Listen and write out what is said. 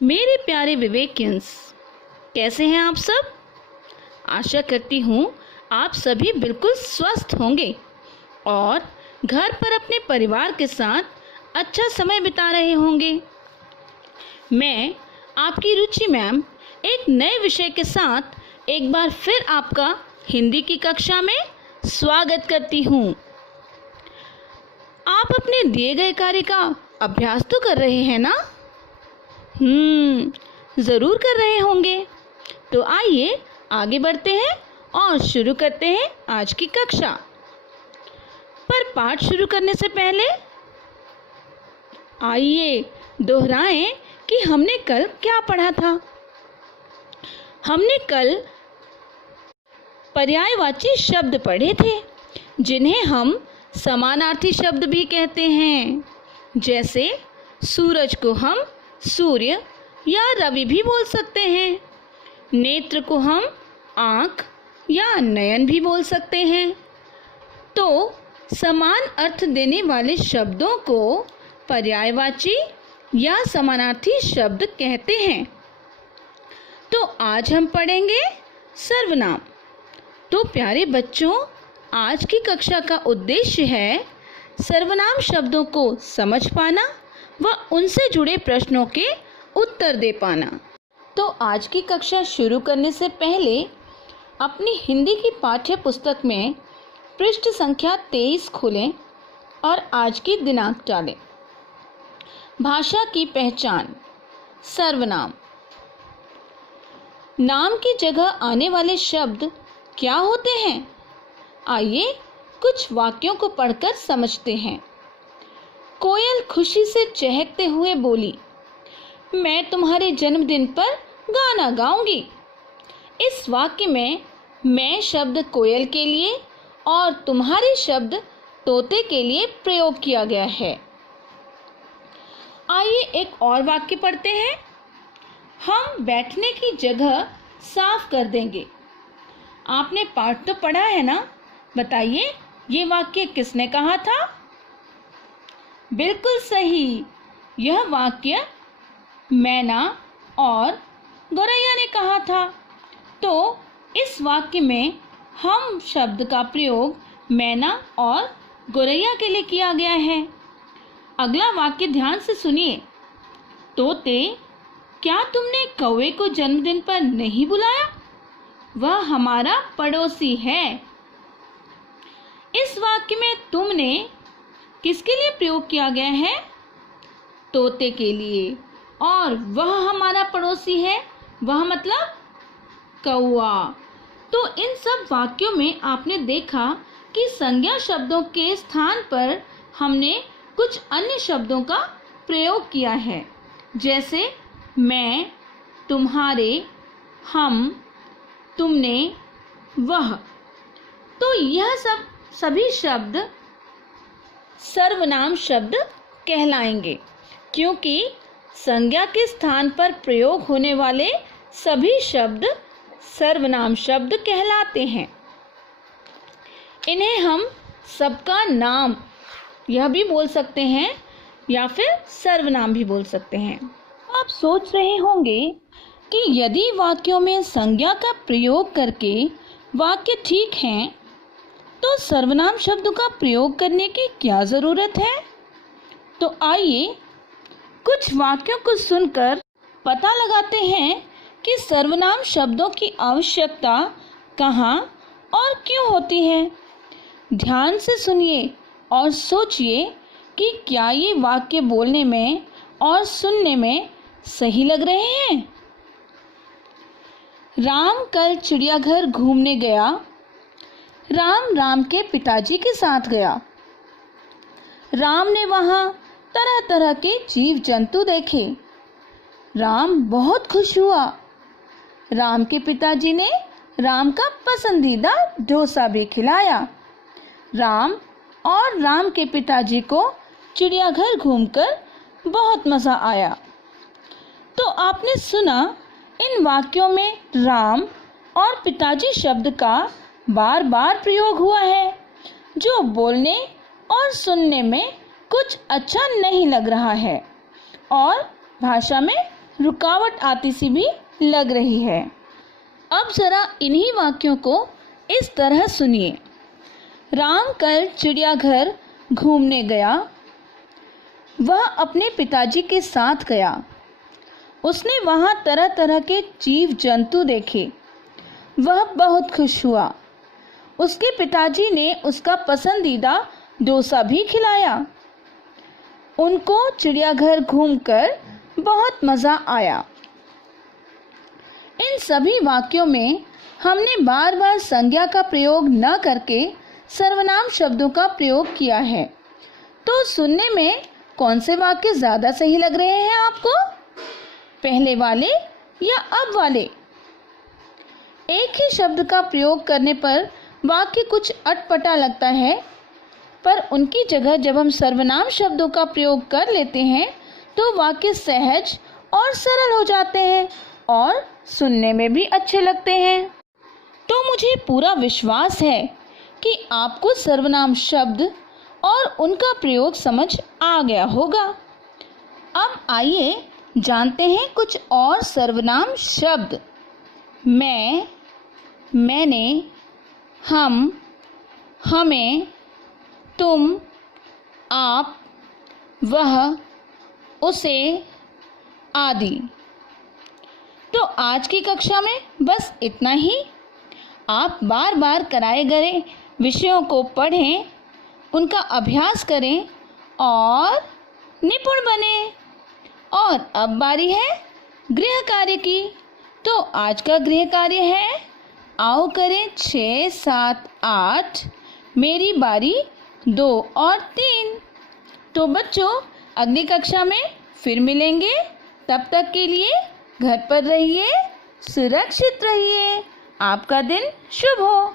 मेरे प्यारे विवेकियंस, कैसे हैं आप सब। आशा करती हूँ आप सभी बिल्कुल स्वस्थ होंगे और घर पर अपने परिवार के साथ अच्छा समय बिता रहे होंगे। मैं आपकी रुचि मैम एक नए विषय के साथ एक बार फिर आपका हिंदी की कक्षा में स्वागत करती हूँ। आप अपने दिए गए कार्य का अभ्यास तो कर रहे हैं ना? ज़रूर कर रहे होंगे। तो आइए आगे बढ़ते हैं और शुरू करते हैं आज की कक्षा। पर पाठ शुरू करने से पहले आइए दोहराएं कि हमने कल क्या पढ़ा था। हमने कल पर्यायवाची शब्द पढ़े थे जिन्हें हम समानार्थी शब्द भी कहते हैं। जैसे सूरज को हम सूर्य या रवि भी बोल सकते हैं। नेत्र को हम आँख या नयन भी बोल सकते हैं। तो समान अर्थ देने वाले शब्दों को पर्यायवाची या समानार्थी शब्द कहते हैं। तो आज हम पढ़ेंगे सर्वनाम। तो प्यारे बच्चों, आज की कक्षा का उद्देश्य है सर्वनाम शब्दों को समझ पाना व उनसे जुड़े प्रश्नों के उत्तर दे पाना। तो आज की कक्षा शुरू करने से पहले अपनी हिंदी की पाठ्य पुस्तक में पृष्ठ संख्या 23 खोलें और आज की दिनांक डालें। भाषा की पहचान। सर्वनाम। नाम की जगह आने वाले शब्द क्या होते हैं? आइए कुछ वाक्यों को पढ़कर समझते हैं। कोयल खुशी से चहकते हुए बोली, मैं तुम्हारे जन्मदिन पर गाना गाऊंगी। इस वाक्य में मैं शब्द कोयल के लिए और तुम्हारे शब्द तोते के लिए प्रयोग किया गया है। आइए एक और वाक्य पढ़ते हैं। हम बैठने की जगह साफ कर देंगे। आपने पाठ तो पढ़ा है ना? बताइए ये वाक्य किसने कहा था? बिल्कुल सही, यह वाक्य मैना और गौरैया ने कहा था। तो इस वाक्य में हम शब्द का प्रयोग मैना और गौरैया के लिए किया गया है। अगला वाक्य ध्यान से सुनिए। तोते, क्या तुमने कौवे को जन्मदिन पर नहीं बुलाया? वह हमारा पड़ोसी है। इस वाक्य में तुमने किसके लिए प्रयोग किया गया है? तोते के लिए। और वह हमारा पड़ोसी है, वह मतलब कौवा। तो इन सब वाक्यों में आपने देखा कि संज्ञा शब्दों के स्थान पर हमने कुछ अन्य शब्दों का प्रयोग किया है। जैसे मैं, तुम्हारे, हम, तुमने, वह। तो यह सभी शब्द सर्वनाम शब्द कहलाएंगे, क्योंकि संज्ञा के स्थान पर प्रयोग होने वाले सभी शब्द सर्वनाम शब्द कहलाते हैं। इन्हें हम सबका नाम यह भी बोल सकते हैं या फिर सर्वनाम भी बोल सकते हैं। आप सोच रहे होंगे कि यदि वाक्यों में संज्ञा का प्रयोग करके वाक्य ठीक हैं, तो सर्वनाम शब्दों का प्रयोग करने की क्या ज़रूरत है? तो आइए कुछ वाक्यों को सुनकर पता लगाते हैं कि सर्वनाम शब्दों की आवश्यकता कहाँ और क्यों होती है। ध्यान से सुनिए और सोचिए कि क्या ये वाक्य बोलने में और सुनने में सही लग रहे हैं। राम कल चिड़ियाघर घूमने गया। राम राम के पिताजी के साथ गया। राम ने वहाँ तरह तरह के जीव जंतु देखे। राम बहुत खुश हुआ। राम के पिताजी ने राम का पसंदीदा डोसा भी खिलाया। राम और राम के पिताजी को चिड़ियाघर घूमकर बहुत मज़ा आया। तो आपने सुना इन वाक्यों में राम और पिताजी शब्द का बार बार प्रयोग हुआ है, जो बोलने और सुनने में कुछ अच्छा नहीं लग रहा है और भाषा में रुकावट आती सी भी लग रही है। अब ज़रा इन्हीं वाक्यों को इस तरह सुनिए। राम कल चिड़ियाघर घूमने गया। वह अपने पिताजी के साथ गया। उसने वहाँ तरह तरह के जीव जंतु देखे। वह बहुत खुश हुआ। उसके पिताजी ने उसका पसंदीदा डोसा भी खिलाया। उनको चिड़ियाघर घूमकर बहुत मज़ा आया। इन सभी वाक्यों में हमने बार बार संज्ञा का प्रयोग न करके सर्वनाम शब्दों का प्रयोग किया है। तो सुनने में कौन से वाक्य ज़्यादा सही लग रहे हैं आपको, पहले वाले या अब वाले? एक ही शब्द का प्रयोग करने पर वाक्य कुछ अटपटा लगता है, पर उनकी जगह जब हम सर्वनाम शब्दों का प्रयोग कर लेते हैं तो वाक्य सहज और सरल हो जाते हैं और सुनने में भी अच्छे लगते हैं। तो मुझे पूरा विश्वास है कि आपको सर्वनाम शब्द और उनका प्रयोग समझ आ गया होगा। अब आइए जानते हैं कुछ और सर्वनाम शब्द। मैं, मैंने, हम, हमें, तुम, आप, वह, उसे आदि। तो आज की कक्षा में बस इतना ही। आप बार बार कराए गए विषयों को पढ़ें, उनका अभ्यास करें और निपुण बने। और अब बारी है गृह कार्य की। तो आज का गृह कार्य है, आओ करें 6, 7, 8, मेरी बारी 2 और 3। तो बच्चों, अगली कक्षा में फिर मिलेंगे। तब तक के लिए घर पर रहिए, सुरक्षित रहिए। आपका दिन शुभ हो।